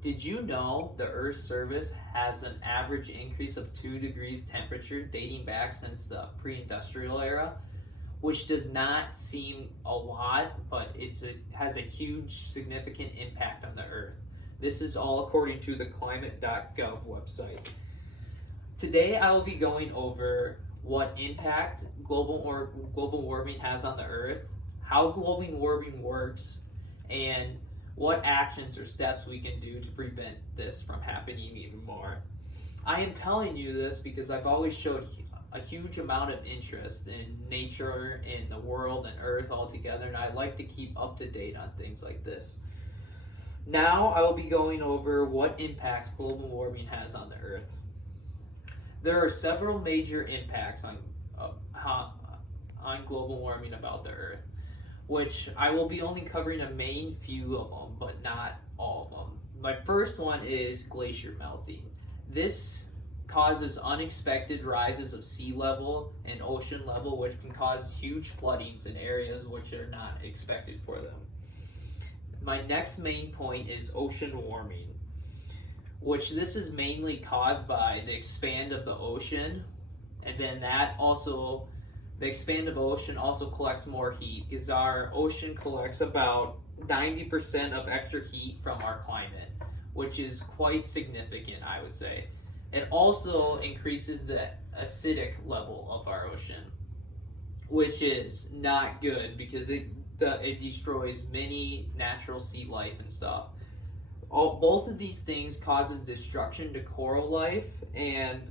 Did you know the Earth's surface has an average increase of 2 degrees temperature dating back since the pre-industrial era? Which does not seem a lot, but has a huge significant impact on the Earth. This is all according to the climate.gov website. Today I will be going over what impact global warming has on the Earth, how global warming works, and what actions or steps we can do to prevent this from happening even more. I am telling you this because I've always showed a huge amount of interest in nature, in the world, and Earth altogether, and I like to keep up to date on things like this. Now I will be going over what impacts global warming has on the Earth. There are several major impacts on global warming about the Earth, which I will be only covering a main few of them, but not all of them. My first one is glacier melting. This causes unexpected rises of sea level and ocean level, which can cause huge floodings in areas which are not expected for them. My next main point is ocean warming, which this is mainly caused by the expand of the ocean, and then the expanded ocean also collects more heat because our ocean collects about 90% of extra heat from our climate, which is quite significant, I would say. It also increases the acidic level of our ocean, which is not good because it destroys many natural sea life and stuff. Both of these things causes destruction to coral life, and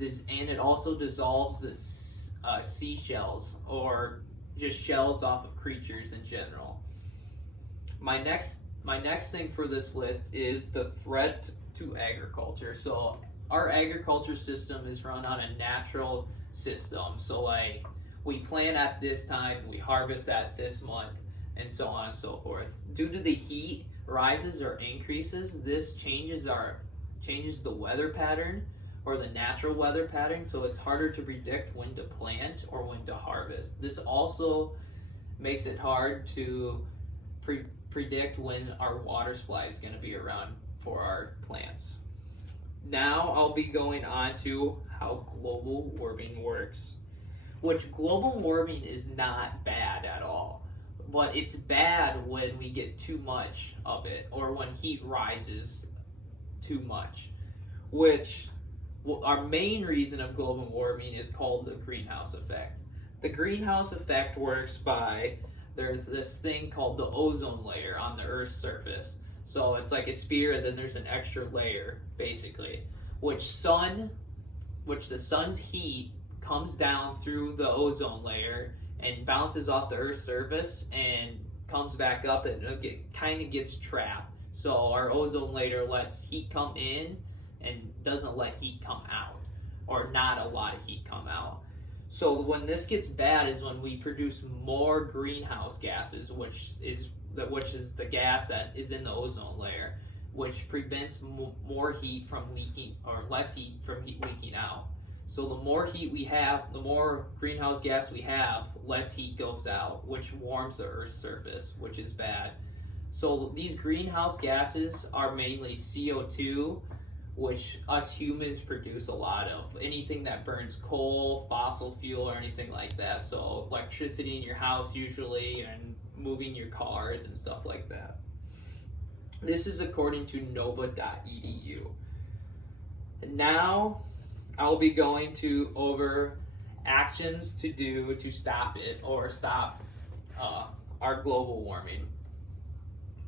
it also dissolves the seashells or just shells off of creatures in general. My next thing for this list is the threat to agriculture. So our agriculture system is run on a natural system. So like we plant at this time, we harvest at this month, and so on and so forth. Due to the heat rises or increases, this changes the weather pattern or the natural weather pattern, so it's harder to predict when to plant or when to harvest. This also makes it hard to predict when our water supply is going to be around for our plants. Now I'll be going on to how global warming works, which global warming is not bad at all, but it's bad when we get too much of it or when heat rises too much, which our main reason of global warming is called the greenhouse effect. The greenhouse effect works by, there's this thing called the ozone layer on the Earth's surface. So it's like a sphere and then there's an extra layer, basically, which the sun's heat comes down through the ozone layer and bounces off the Earth's surface and comes back up, and it kind of gets trapped. So our ozone layer lets heat come in and doesn't let heat come out, or not a lot of heat come out. So when this gets bad is when we produce more greenhouse gases, which is the gas that is in the ozone layer, which prevents more heat from leaking, or less heat from leaking out. So the more heat we have, the more greenhouse gas we have, less heat goes out, which warms the Earth's surface, which is bad. So these greenhouse gases are mainly CO2, which us humans produce a lot of. Anything that burns coal, fossil fuel, or anything like that. So electricity in your house usually, and moving your cars and stuff like that. This is according to nova.edu. Now I'll be going over actions to do to stop it, or stop our global warming,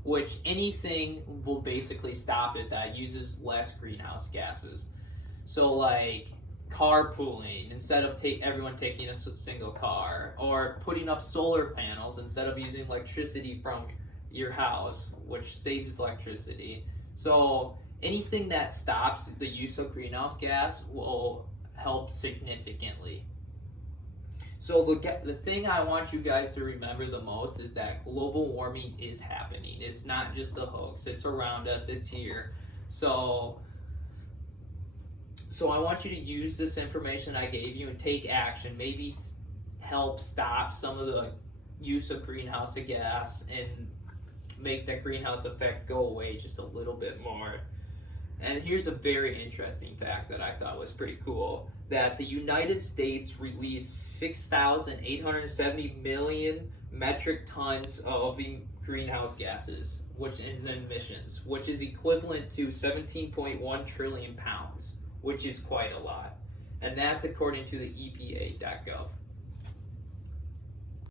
which anything will basically stop it that uses less greenhouse gases. So like carpooling, instead of everyone taking a single car, or putting up solar panels instead of using electricity from your house, which saves electricity. So anything that stops the use of greenhouse gas will help significantly. So the thing I want you guys to remember the most is that global warming is happening. It's not just a hoax. It's around us. It's here. So I want you to use this information I gave you and take action. Maybe help stop some of the use of greenhouse gas, and make that greenhouse effect go away just a little bit more. And here's a very interesting fact that I thought was pretty cool, that the United States released 6,870 million metric tons of greenhouse gases, which is emissions, which is equivalent to 17.1 trillion pounds, which is quite a lot. And that's according to the EPA.gov.